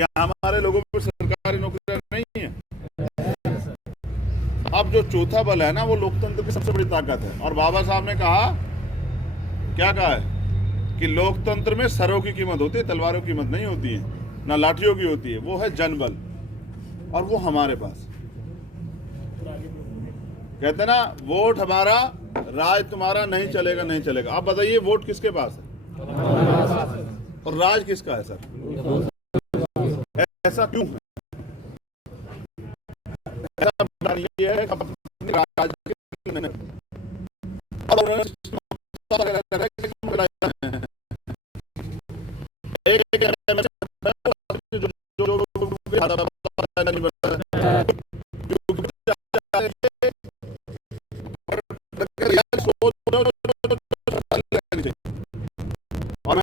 क्या हमारे लोगों को सरकारी नौकरियां नहीं है? अब जो चौथा बल है ना, वो लोकतंत्र की सबसे बड़ी ताकत है। और बाबा साहब ने कहा, क्या कहा है कि लोकतंत्र में सरों की कीमत होती है, तलवारों की कीमत नहीं होती है, ना लाठियों की होती है। वो है जनबल, और वो हमारे पास। कहते ना, वोट हमारा, राज तुम्हारा, नहीं चलेगा नहीं चलेगा। आप बताइए, वोट किसके पास है और राज किसका है सर? ऐसा क्यों है? ऐसा ये है राज और मैं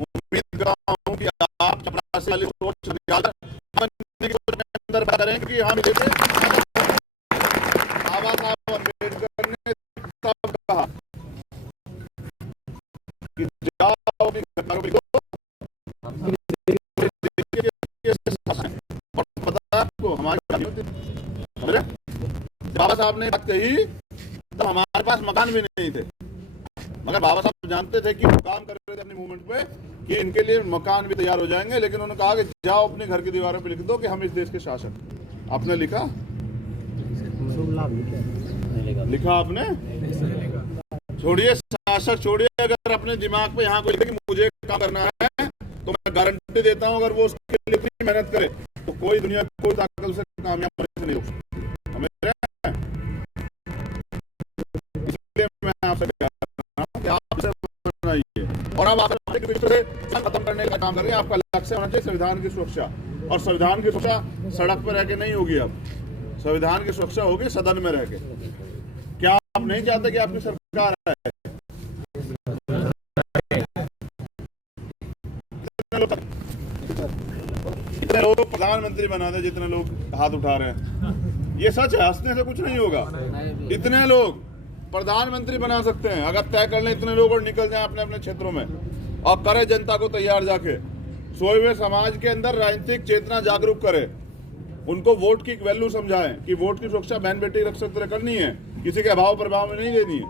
उम्मीद कर रहा हूं कि आप चपरासी वाली सोच अंदर करें कि हम बाबा साहब अम्बेडकर ने तब कहा कि जाओ और पता है आपको हमारी बाबा साहब ने बात कही तो हमारे पास मकान भी नहीं थे, मगर बाबा साहब जानते थे कि वो काम कर रहे थे अपनी मूवमेंट पे कि इनके लिए मकान भी तैयार हो जाएंगे। लेकिन उन्होंने कहा कि जाओ अपने घर की दीवारों पे लिख दो कि हम इस देश के शासक। आपने लिखा आपने? छोड़िए शासक, छोड़िए, अगर अपने दिमाग पे यहाँ कोई कि मुझे काम करना है तो मैं गारंटी देता हूँ, अगर वो उसके लिए इतनी मेहनत करे तो कोई दुनिया कोई ताकत से कामयाब नहीं हो सकती। मैं आपसे और अब आप खत्म करने का काम कर रहे हैं। आपका लक्ष्य होना चाहिए संविधान की सुरक्षा, और संविधान की सुरक्षा सड़क पर रह के नहीं होगी। अब संविधान की सुरक्षा होगी सदन में रह के। क्या आप नहीं चाहते कि आपकी सरकार है? इतने लोग प्रधानमंत्री बना दे जितने लोग हाथ उठा रहे हैं, ये सच है, हंसने से कुछ नहीं होगा। इतने लोग प्रधानमंत्री बना सकते हैं अगर तय कर लें इतने लोग और निकल जाएं अपने अपने क्षेत्रों में और करें जनता को तैयार जाके। सोए हुए समाज के अंदर राजनीतिक चेतना जागरूक करें, उनको वोट की वैल्यू समझाएं कि वोट की सुरक्षा बहन बेटी रख सकते करनी है, किसी के अभाव प्रभाव में नहीं देनी है।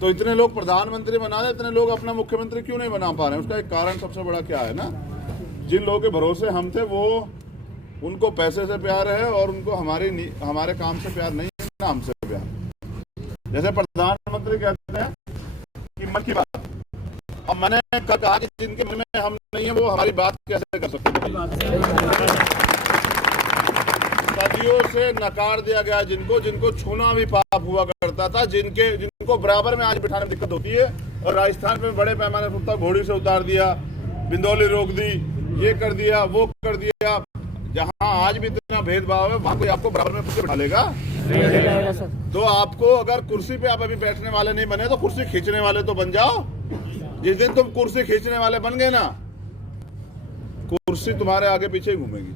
तो इतने लोग प्रधानमंत्री बना दे, इतने लोग अपना मुख्यमंत्री क्यों नहीं बना पा रहे हैं? उसका एक कारण सबसे बड़ा क्या है ना, जिन लोगों के भरोसे हम थे वो, उनको पैसे से प्यार है और उनको हमारे काम से प्यार नहीं है, ना हमसे प्यार। जैसे प्रधानमंत्री कहते हैं कि मन की बात, अब मैंने कल कहा कि जिनके मन में हम नहीं है वो हमारी बात कैसे कर सकते हैं? सदियों से नकार दिया गया जिनको छूना भी पाप हुआ करता था, जिनको बराबर में आज बिठाने में दिक्कत होती है। और राजस्थान में बड़े पैमाने पर घोड़ी से उतार दिया, बिंदौली रोक दी, ये कर दिया, वो कर दिया। जहां आज भी इतना भेदभाव है वहां कोई आपको बराबर में बिठा लेगा? तो आपको अगर कुर्सी पे आप अभी बैठने वाले नहीं बने तो कुर्सी खींचने वाले तो बन जाओ। जिस दिन तुम कुर्सी खींचने वाले बन गए ना, कुर्सी तुम्हारे आगे पीछे घूमेगी।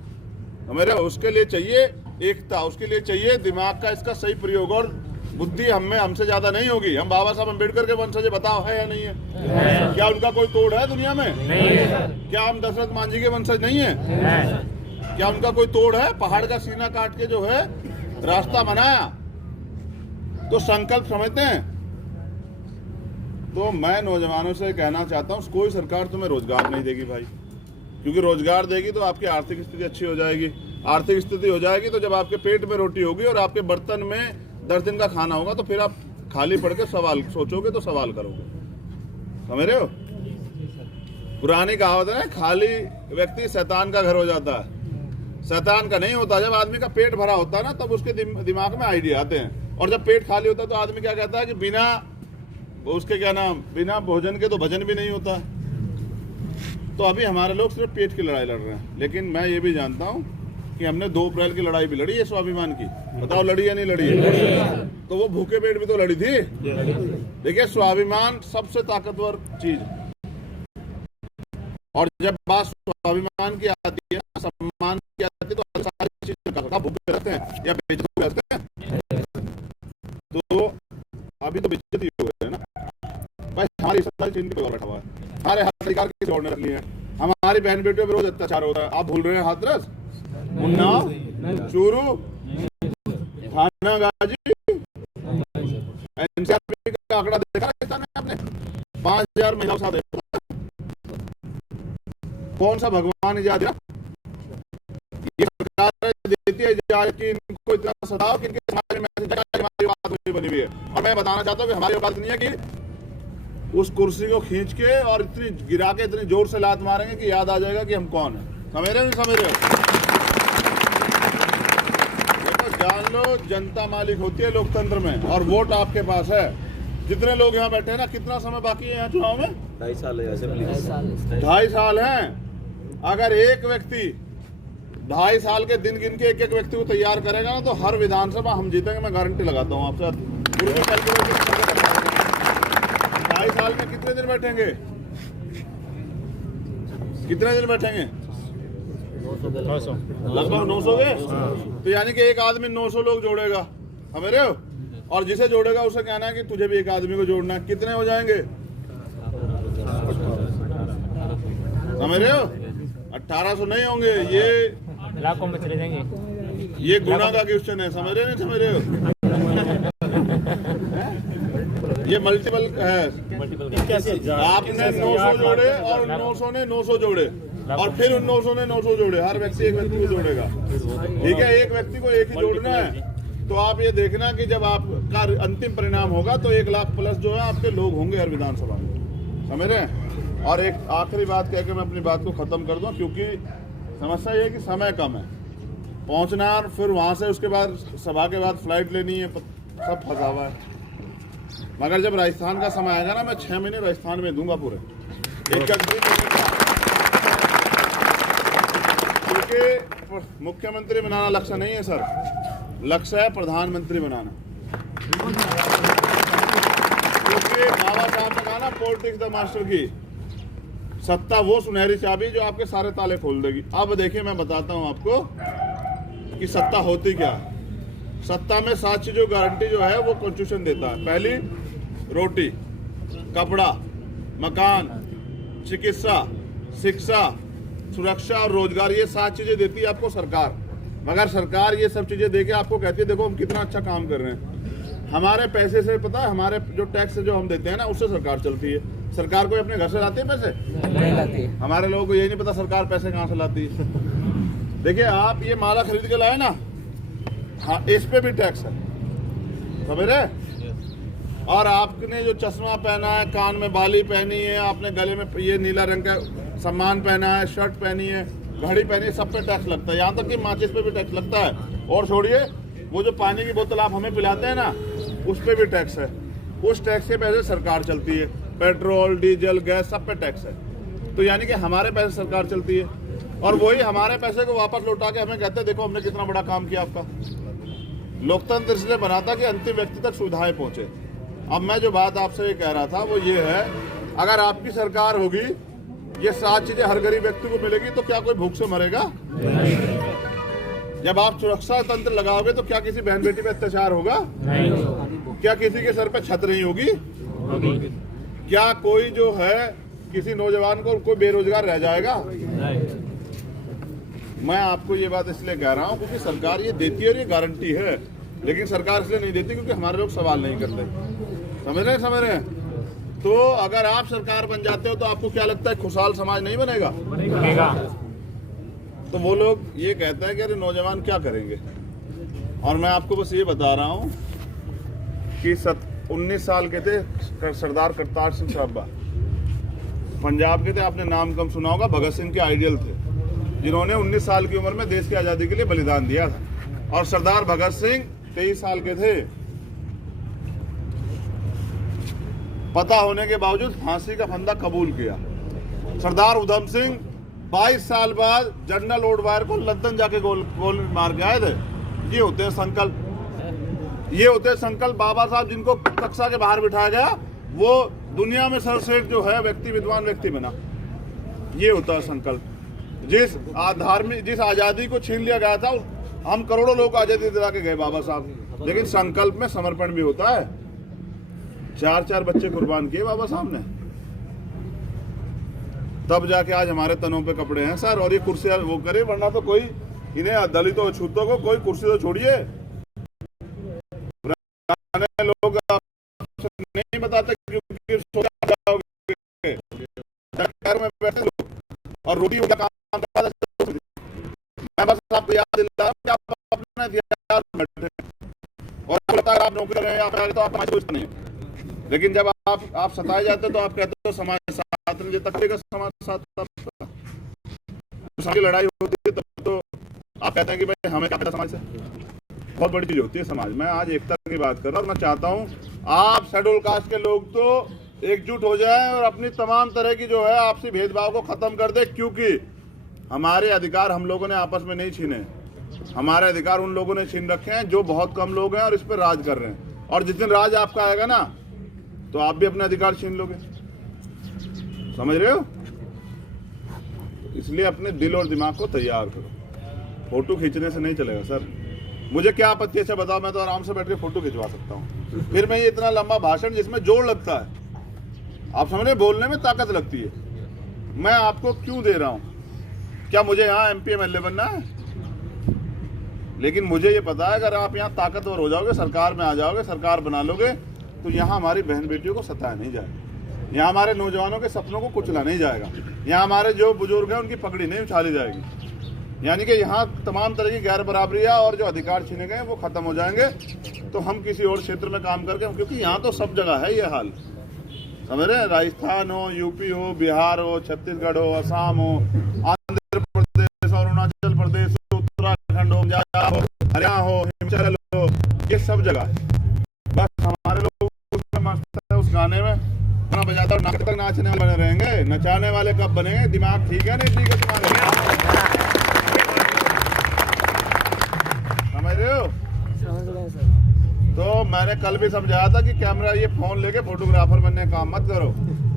हमारे उसके लिए चाहिए एकता, उसके लिए चाहिए दिमाग का इसका सही प्रयोग, और बुद्धि हमसे ज्यादा नहीं होगी। हम बाबा साहब अम्बेडकर के वंशज, बताओ है या नहीं है? क्या उनका कोई तोड़ है दुनिया में? क्या हम दशरथ मांझी के वंशज नहीं है? क्या उनका कोई तोड़ है? पहाड़ का सीना काट के जो है रास्ता बनाया, तो संकल्प समझते हैं। तो मैं नौजवानों से कहना चाहता हूं, कोई सरकार तुम्हें रोजगार नहीं देगी भाई, क्योंकि रोजगार देगी तो आपकी आर्थिक स्थिति अच्छी हो जाएगी। आर्थिक स्थिति हो जाएगी तो जब आपके पेट में रोटी होगी और आपके बर्तन में 10 दिन का खाना होगा, तो फिर आप खाली पड़ के सवाल सोचोगे तो सवाल करोगे। समझ रहे हो? पुरानी कहावत है ना, खाली व्यक्ति शैतान का घर हो जाता है। शैतान का नहीं होता, जब आदमी का पेट भरा होता है ना तब उसके दिमाग में आइडिया आते हैं। और जब पेट खाली होता है तो आदमी क्या कहता है कि बिना भोजन के तो भजन भी नहीं होता। तो अभी हमारे लोग सिर्फ पेट की लड़ाई लड़ रहे हैं, लेकिन मैं ये भी जानता हूँ कि हमने 2 अप्रैल की लड़ाई भी लड़ी है स्वाभिमान की। बताओ लड़ी या नहीं लड़ी है? तो वो भूखे पेट भी तो लड़ी थी। देखिए, स्वाभिमान सबसे ताकतवर चीज, और जब बात स्वाभिमान की आती है, सम्मान की आती है, तो सारी चीजें भूखे रहते हैं या बेइज्जत रहते हैं। तो अभी तो बेइज्जती हो गई है ना भाई, हमारी सारी चीज पे बैठा हुआ है, हमारे हर अधिकार की जोड़ने रख लिए हैं। हमारी बहन बेटियों पर रोज अत्याचार होता है। आप भूल रहे हैं हाथरस, उन्नाव, चूरू, थाना गाजी, एनसीआरपी का आंकड़ा देखा राजस्थान में आपने? 5000 महिलाओं साथ है। कौन सा भगवान इजाद दिया? ये सरकार देती है इजाजत कि इनको इतना सताओ कि इनके समाज में हमारी बात नहीं बनी हुई है। और मैं बताना चाहता हूँ कि हमारी औकात नहीं है कि उस कुर्सी को खींच के और इतनी गिरा के इतनी जोर से लात मारेंगे कि याद आ जाएगा कि हम कौन है। समझ रहे हो नहीं समझ रहे हो? देखो जान लो, जनता मालिक होती है लोकतंत्र में, और वोट आपके पास है। जितने लोग यहाँ बैठे हैं ना, कितना समय बाकी है यहाँ चुनाव में? 2.5 साल है। 2.5 साल है। अगर एक व्यक्ति 2.5 साल के दिन गिन के एक व्यक्ति को तैयार करेगा ना, तो हर विधानसभा हम जीतेंगे। मैं गारंटी लगाता हूँ आपसे। 2.5 साल में कितने दिन बैठेंगे? कितने दिन बैठेंगे? लगभग 900 के। तो यानी कि एक आदमी 900 लोग जोड़ेगा, समझ रहे हो? और जिसे जोड़ेगा उसे कहना है कि तुझे भी एक आदमी को जोड़ना है। कितने हो जाएंगे? समझ रहे हो? 1800 नहीं होंगे, ये लाखों में चले जाएंगे। ये गुना का क्वेश्चन है। समझ रहे हो नहीं समझ रहे हो? ये मल्टीपल है। आपने 900 जोड़े और 900 ने 900 जोड़े, और फिर उन 900 ने 900 जोड़े। हर व्यक्ति एक व्यक्ति को जोड़ेगा, ठीक है? एक व्यक्ति को एक ही जोड़ना है। तो आप ये देखना कि जब आपका अंतिम परिणाम होगा तो 1 लाख प्लस जो है आपके लोग होंगे हर विधानसभा में। समझ रहे हैं? और एक आखिरी बात कह के मैं अपनी बात को खत्म कर दूं, क्योंकि समस्या ये है कि समय कम है पहुंचना, और फिर वहां से उसके बाद सभा के बाद फ्लाइट लेनी है, सब फंसा हुआ है। मगर जब राजस्थान का समय आएगा ना, मैं 6 महीने राजस्थान में दूंगा पूरे, क्योंकि मुख्यमंत्री बनाना लक्ष्य नहीं है सर, लक्ष्य है प्रधानमंत्री बनाना। क्योंकि बाबा साहब ने कहा ना, पॉलिटिक्स द मास्टर की, सत्ता वो सुनहरी चाबी जो आपके सारे ताले खोल देगी। अब देखिए मैं बताता हूं आपको कि सत्ता होती क्या है। सत्ता में 7 चीजों गारंटी जो है वो कॉन्स्टिट्यूशन देता है। पहली, रोटी, कपड़ा, मकान, चिकित्सा, शिक्षा, सुरक्षा और रोजगार। ये 7 चीजें देती है आपको सरकार। मगर सरकार ये सब चीजें देके आपको कहती है देखो हम कितना अच्छा काम कर रहे हैं। हमारे पैसे से, पता है, हमारे जो टैक्स जो हम देते हैं ना, उससे सरकार चलती है। सरकार कोई अपने घर से लाती है पैसे? नहीं लाती। हमारे लोगों को यही नहीं पता सरकार पैसे कहाँ से लाती है। देखिए आप ये माला खरीद के लाए ना, हाँ, इस पे भी टैक्स है, समझ रहे? और आपने जो चश्मा पहना है, कान में बाली पहनी है, आपने गले में ये नीला रंग का सम्मान पहना है, शर्ट पहनी है, घड़ी पहनी है, सब पे टैक्स लगता है। यहाँ तक कि माचिस पे भी टैक्स लगता है। और छोड़िए, वो जो पानी की बोतल आप हमें पिलाते हैं ना, उस पे भी टैक्स है। उस टैक्स के पैसे सरकार चलती है। पेट्रोल, डीजल, गैस, सब पे टैक्स है। तो यानी कि हमारे पैसे सरकार चलती है, और वही हमारे पैसे को वापस लौटा के हमें कहते हैं देखो हमने कितना बड़ा काम किया आपका। लोकतंत्र इसलिए बना था कि अंतिम व्यक्ति तक सुविधाएं पहुंचे। अब मैं जो बात आपसे ये कह रहा था वो ये है, अगर आपकी सरकार होगी, ये 7 चीजें हर गरीब व्यक्ति को मिलेगी, तो क्या कोई भूख से मरेगा? जब आप सुरक्षा तंत्र लगाओगे तो क्या किसी बहन बेटी पे अत्याचार होगा? नहीं। क्या किसी के सर पे छत नहीं होगी? क्या कोई जो है किसी नौजवान को कोई बेरोजगार रह जाएगा? मैं आपको ये बात इसलिए कह रहा हूँ क्योंकि सरकार ये देती है और ये गारंटी है, लेकिन सरकार इसलिए नहीं देती क्योंकि हमारे लोग सवाल नहीं करते। समझ रहे हैं? तो अगर आप सरकार बन जाते हो तो आपको क्या लगता है खुशहाल समाज नहीं बनेगा? तो वो लोग ये कहते हैं कि अरे नौजवान क्या करेंगे। और मैं आपको बस ये बता रहा हूँ कि 19 साल के थे सरदार करतार सिंह सराभा, पंजाब के थे। आपने नाम कम सुना होगा, भगत सिंह के आइडियल थे, जिन्होंने 19 साल की उम्र में देश की आज़ादी के लिए बलिदान दिया था। और सरदार भगत सिंह 23 साल के थे। पता होने के बावजूद फांसी का फंदा कबूल किया। सरदार उधम सिंह 22 साल बाद जनरल ओडवायर को लंदन जाके गोल मार के आए थे। ये होते हैं संकल्प, ये होते हैं संकल्प। बाबा साहब जिनको कक्षा के बाहर बिठाया गया, वो दुनिया में सर्वश्रेष्ठ जो है व्यक्ति, विद्वान व्यक्ति बना। ये होता है संकल्प। जिस आजादी को छीन लिया गया था, हम करोड़ों लोग आजादी दिला के गए बाबा साहब, लेकिन संकल्प में समर्पण भी होता है। 4 बच्चे कुर्बान किए बाबा साहब ने। तब जाके आज हमारे तनों पे कपड़े हैं सर। और ये कुर्सी वो करे, वरना तो कोई इन्हें दलितों छूतों को कोई कुर्सी तो छोड़िए। लोग नहीं बताते क्योंकि में बैठे और रोटी का काम करता है। मैं बस आपको याद दिला रहा हूं कि आप अपने इतिहास में बैठे और आपको लगता है आप नौकरी कर रहे हैं या तो आप समाज कुछ नहीं। लेकिन जब आप सताए जाते तो आप कहते हो समाज साथ नहीं देता, का समाज साथ की लड़ाई होती है तब तो आप कहते हैं कि भाई हमें क्या पता समाज से। बहुत बड़ी चीज होती है समाज में। आज एकता की बात कर रहा हूँ। मैं चाहता हूँ आप शेड्यूल कास्ट के लोग तो एकजुट हो जाएं और अपनी तमाम तरह की जो है आपसी भेदभाव को खत्म कर दे, क्योंकि हमारे अधिकार हम लोगों ने आपस में नहीं छीने। हमारे अधिकार उन लोगों ने छीन रखे हैं जो बहुत कम लोग हैं और इस पर राज कर रहे हैं। और जिस दिन राज आपका आएगा ना तो आप भी अपने अधिकार छीन लोगे। समझ रहे हो? इसलिए अपने दिल और दिमाग को तैयार करो। फोटो खींचने से नहीं चलेगा सर। मुझे क्या आपत्ति है अच्छा बताओ, मैं तो आराम से बैठ के फोटो खिंचवा सकता हूँ। फिर मैं ये इतना लंबा भाषण जिसमें जोर लगता है, आप समझ रहे, बोलने में ताकत लगती है, मैं आपको क्यों दे रहा हूँ? क्या मुझे यहाँ MP MLA बनना है? लेकिन मुझे ये पता है अगर आप यहाँ ताकतवर हो जाओगे, सरकार में आ जाओगे, सरकार बना लोगे, तो यहाँ हमारी बहन बेटियों को सताया नहीं जाएगा, यहाँ हमारे नौजवानों के सपनों को कुचला नहीं जाएगा, यहाँ हमारे जो बुजुर्ग हैं उनकी पगड़ी नहीं उछाली जाएगी। यानी कि यहाँ तमाम तरह की गैर बराबरियाँ और जो अधिकार छीने गए वो खत्म हो जाएंगे। तो हम किसी और क्षेत्र में काम करके, क्योंकि यहाँ तो सब जगह है ये हाल, समझ रहे हैं? राजस्थान हो, यूपी हो, बिहार हो, छत्तीसगढ़ हो, असम हो, आंध्र प्रदेश और अरुणाचल प्रदेश, उत्तराखंड हो, हरियाणा हो, हिमाचल हो, ये सब जगह है। बस हमारे लोग मस्त है उस गाने में गाना बजाता और नाच तक नाचने वाले बने रहेंगे। नचाने वाले कब बनेंगे? दिमाग ठीक है नहीं ठीक है तुम्हारे? समझ रहे हो? तो मैंने कल भी समझाया था कि कैमरा ये फोन लेके फोटोग्राफर बनने का काम मत करो,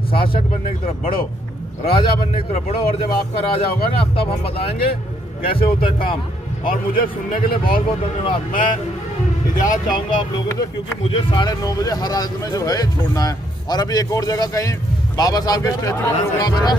शासक बनने की तरफ बढ़ो, राजा बनने की तरफ बढ़ो। और जब आपका राजा होगा ना तब हम बताएंगे कैसे होता है काम। और मुझे सुनने के लिए बहुत बहुत धन्यवाद। मैं इजाजत चाहूंगा आप लोगों से, क्योंकि मुझे 9:30 बजे हर हालत में जो है छोड़ना है। और अभी एक और जगह कहीं बाबा साहब के स्टैचू का प्रोग्राम है ना।